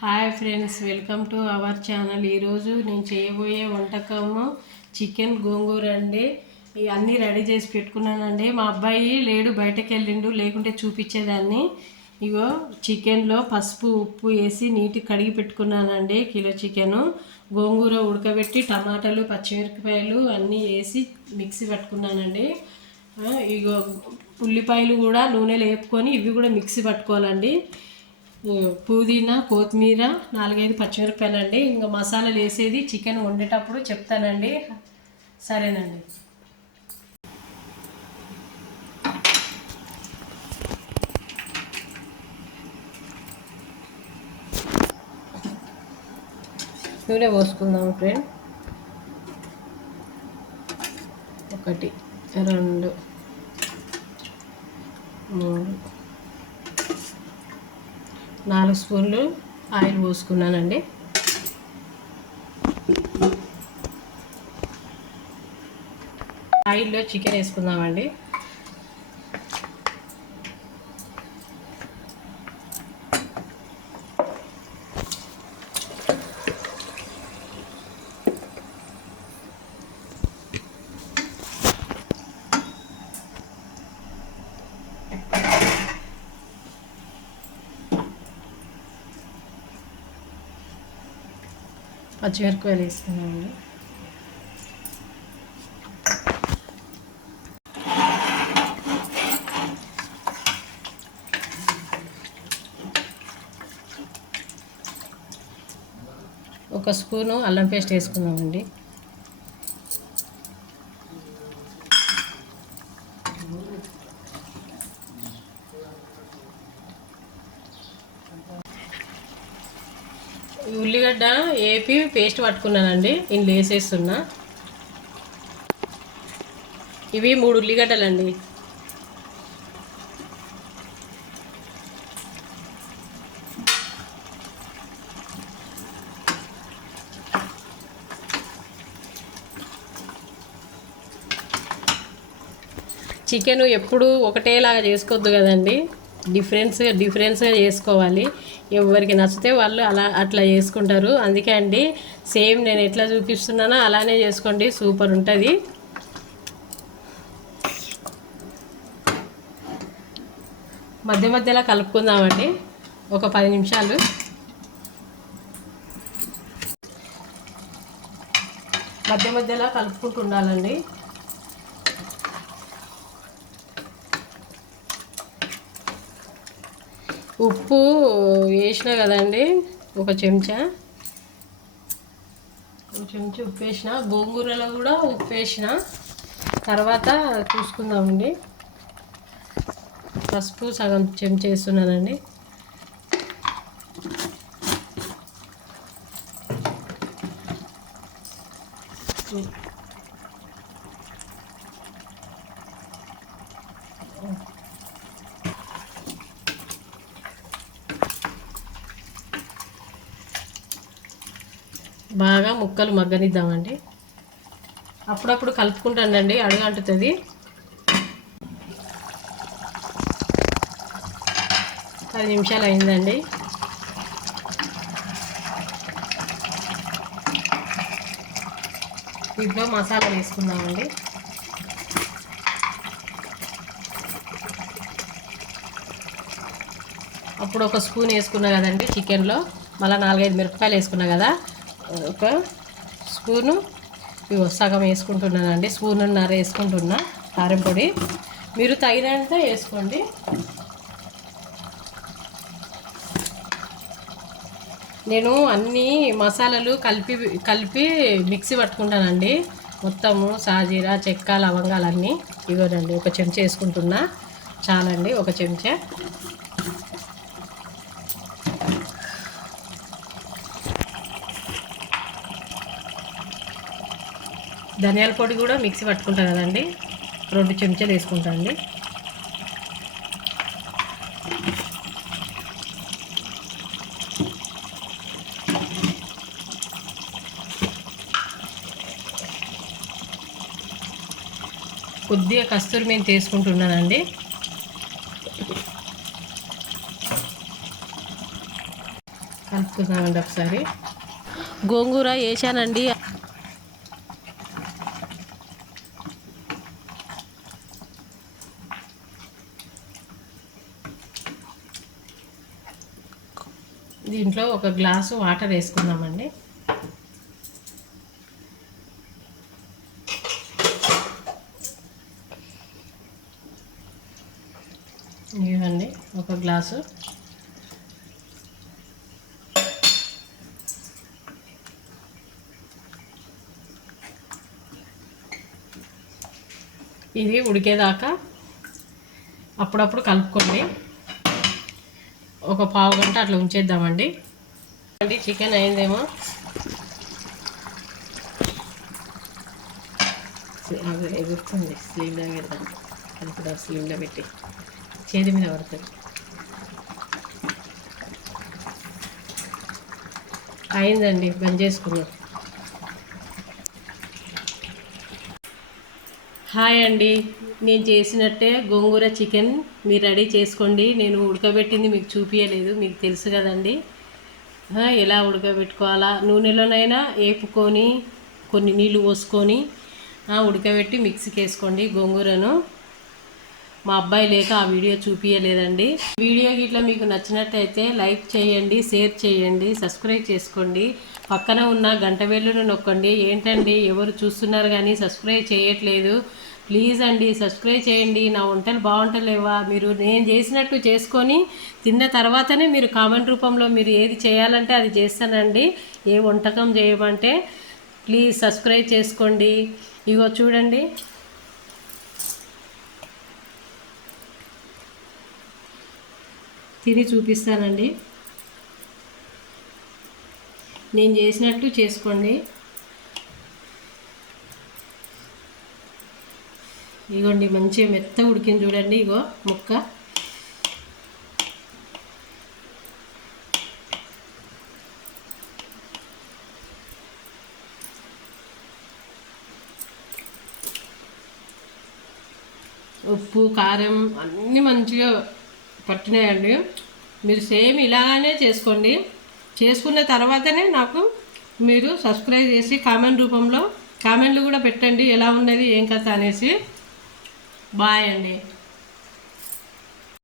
Hi friends, welcome to our channel. ఈరోజు నేను చేయబోయే వంటకము చికెన్ గోంగూర అండి. అన్నీ రెడీ చేసి పెట్టుకున్నానండి. మా అబ్బాయి లేడు, బయటకు వెళ్ళిండు, లేకుంటే చూపించేదాన్ని. ఇగో చికెన్లో పసుపు ఉప్పు వేసి నీటి కడిగి పెట్టుకున్నానండి. కిలో చికెను గోంగూర ఉడకబెట్టి టమాటాలు పచ్చిమిరపకాయలు అన్నీ వేసి మిక్సీ పట్టుకున్నానండి. ఇగో ఉల్లిపాయలు కూడా నూనెలో వేపుకొని ఇవి కూడా మిక్సీ పట్టుకోవాలండి. పుదీనా, కొత్తిమీర, 4-5 పచ్చిమిరపకాయలండి. ఇంకా మసాలాలు వేసేది చికెన్ వండేటప్పుడు చెప్తానండి. సరేనండి. నూనె పోసుకుందాము ఫ్రెండ్. 1 2 3 4 స్పూన్లు ఆయిల్ పోసుకున్నానండి. ఆయిల్లో చికెన్ వేసుకుందామండి. పచ్చిమిరపకాయలు వేసుకున్నామండి. ఒక స్పూను అల్లం పేస్ట్ వేసుకుందామండి. ఉల్లిగడ్డ వేపి పేస్ట్ పట్టుకున్నానండి. ఇందులో వేసేస్తున్నా. ఇవి 3 ఉల్లిగడ్డలండి. చికెన్ ఎప్పుడు ఒకటేలాగా చేసుకోవద్దు కదండి. డిఫరెన్స్గా చేసుకోవాలి. ఎవరికి నచ్చితే వాళ్ళు అట్లా చేసుకుంటారు. అందుకే అండి, సేమ్ నేను ఎట్లా చూపిస్తున్నానో అలానే చేసుకోండి, సూపర్ ఉంటుంది. మధ్య మధ్యలో కలుపుకుందామండి ఒక 10 నిమిషాలు. మధ్య మధ్యలో కలుపుకుంటూ ఉండాలండి. ఉప్పు వేసిన కదండి, ఒక చెంచా ఉప్పు వేసిన. గోంగూరలో కూడా ఉప్పు వేసిన. తర్వాత చూసుకుందామండి. పసుపు సగం చెంచా వేస్తున్నానండి. బాగా ముక్కలు మగ్గనిద్దామండి. అప్పుడప్పుడు కలుపుకుంటానండి, అడుగు అంటుతుంది. 10 నిమిషాలు అయిందండి. దీంట్లో మసాలా వేసుకుందామండి. అప్పుడు ఒక స్పూన్ వేసుకున్నా కదండి చికెన్లో, మళ్ళీ 4-5 మిరపకాయలు వేసుకున్నా కదా, ఒక స్పూను సగం వేసుకుంటున్నానండి. స్పూన్నర వేసుకుంటున్నా కారం పొడి. మీరు తగినంత వేసుకోండి. నేను అన్ని మసాలాలు కలిపి మిక్సీ పట్టుకుంటానండి. మొత్తము సాజీరా, చెక్క, లవంగాలన్నీ ఇవ్వనండి. ఒక చెంచా వేసుకుంటున్నా చాలండి, ఒక చెంచా. ధనియాల పొడి కూడా మిక్సీ పట్టుకుంటా కదండి, 2 చెంచాలు వేసుకుంటా అండి. కొద్దిగా కస్తూరి మెంతి వేసుకుంటున్నానండి. చూసుకుందామండి ఒకసారి. గోంగూర వేసానండి. దీంట్లో ఒక గ్లాసు వాటర్ వేసుకుందామండి. ఇవ్వండి ఒక గ్లాసు. ఇది ఉడికేదాకా అప్పుడప్పుడు కలుపుకోండి. ఒక పావు గంట అట్లా ఉంచేద్దామండి. చికెన్ అయిందేమో. ఎగురుతుంది. స్లీవ్లో పెడదాం. అది కూడా స్లీవ్లో పెట్టి చేతి మీద పడుతుంది. అయిందండి, బంద్ చేసుకున్నాం. హాయ్ అండి, నేను చేసినట్టే గోంగూర చికెన్ మీరు రెడీ చేసుకోండి. నేను ఉడకబెట్టింది మీకు చూపించలేదు, మీకు తెలుసు కదండి ఎలా ఉడకబెట్టుకోవాలా. నూనెలోనైనా వేపుకొని కొన్ని నీళ్ళు పోసుకొని ఉడకబెట్టి మిక్సీకి వేసుకోండి గోంగూరను. మా అబ్బాయి లేక ఆ వీడియో చూపించలేదండి. వీడియో ఇట్లా మీకు నచ్చినట్టయితే లైక్ చేయండి, షేర్ చేయండి, సబ్స్క్రైబ్ చేసుకోండి. పక్కన ఉన్న గంట బెల్లును నొక్కండి. ఏంటండి ఎవరు చూస్తున్నారు కానీ సబ్స్క్రైబ్ చేయట్లేదు? ప్లీజ్ అండి సబ్స్క్రైబ్ చేయండి. నా వంటలు బాగుంటలేవా? మీరు నేను చేసినట్టు చేసుకొని తిన్న తర్వాతనే మీరు కామెంట్ రూపంలో మీరు ఏది చేయాలంటే అది చేస్తానండి. ఏ వంటకం చేయమంటే ప్లీజ్ సబ్స్క్రైబ్ చేసుకోండి. ఇగో చూడండి, తిని చూపిస్తానండి. నేను చేసినట్టు చేసుకోండి. ఇగోండి మంచిగా మెత్త ఉడికింది చూడండి. ఇగో ముక్క ఉప్పు కారం అన్నీ మంచిగా పట్టినాయండి. మీరు సేమ్ ఇలానే చేసుకోండి. చేసుకున్న తర్వాతనే నాకు మీరు సబ్స్క్రైబ్ చేసి కామెంట్ రూపంలో కామెంట్లు కూడా పెట్టండి ఎలా ఉన్నది ఏం కథ అనేసి. బాయ్ అండి.